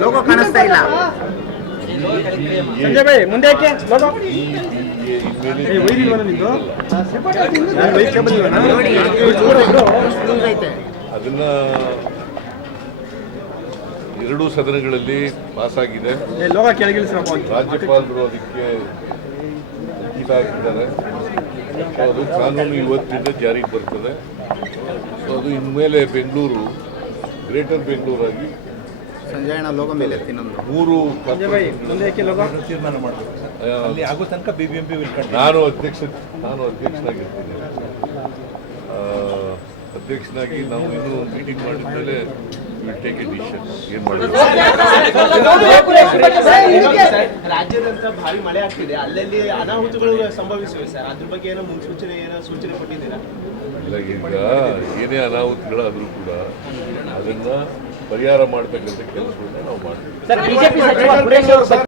Logo ಕಾಣಿಸ್ತಾ ಇಲ್ಲ. ಸಂಜಯ್ ಭಾಯ್ ಮುಂದೆ ಯಾಕೆ? ಲೋಗೋ. ನೋಡಿ ಲೂಸ್ ಐತೆ ಅದನ್ನ ಎರಡೂ ಸದನಗಳಲ್ಲಿ ಪಾಸ್ ಆಗಿದೆ ರಾಜ್ಯಪಾಲರು ಅದಕ್ಕೆ ಇದಾಗಿದ್ದಾರೆ ಹಾಕಿದ್ದಾರೆ ಸೊ ಅದು ಕಾನೂನು ಇವತ್ತಿಂದ ಜಾರಿಗೆ ಬರ್ತದೆ. ಸೊ ಅದು ಇನ್ಮೇಲೆ ಬೆಂಗಳೂರು ಗ್ರೇಟರ್ ಬೆಂಗಳೂರಾಗಿ ಸಂಜಯಣ ಲೋಗ ಮೇಲೆ ಇನ್ನೊಂದು ಮೂರು ತೀರ್ಮಾನ ಮಾಡಬೇಕು. ಅಲ್ಲಿ ಆಗೋ ತನಕ B B M P will ನಾನು ಅಧ್ಯಕ್ಷ ನಾನು ಅಧ್ಯಕ್ಷನಾಗಿರ್ತೀನಿ. ಅಧ್ಯಕ್ಷನಾಗಿ ನಾವು ಇದು ಮೀಟಿಂಗ್ ಮಾಡಿದ್ಮೇಲೆ ವಿಲ್ ಟೇಕ್ ಎ ಡಿಸಿಷನ್ ಏನು ಮಾಡಬೇಕು ರಾಜ್ಯಾದ್ಯಂತ ಭಾರಿ ಮಳೆ ಆಗ್ತಿದೆ. ಅಲ್ಲಲ್ಲಿ ಅನಾಹುತಗಳು ಸಂಭವಿಸಿವೆ ಸರ್. ಅದ್ರ ಬಗ್ಗೆ ಏನೋ ಮುನ್ಸೂಚನೆ ಏನೋ ಸೂಚನೆ ಕೊಟ್ಟಿದ್ದೀರಾ? ಇಲ್ಲ ಈಗ ಏನೇ ಅನಾಹುತಗಳಾದರೂ ಕೂಡ ಅದನ್ನ ಪರಿಹಾರ ಮಾಡ್ತಕ್ಕಂಥ ಕೆಲಸಗಳನ್ನ ನಾವು ಮಾಡ್ತೀವಿ.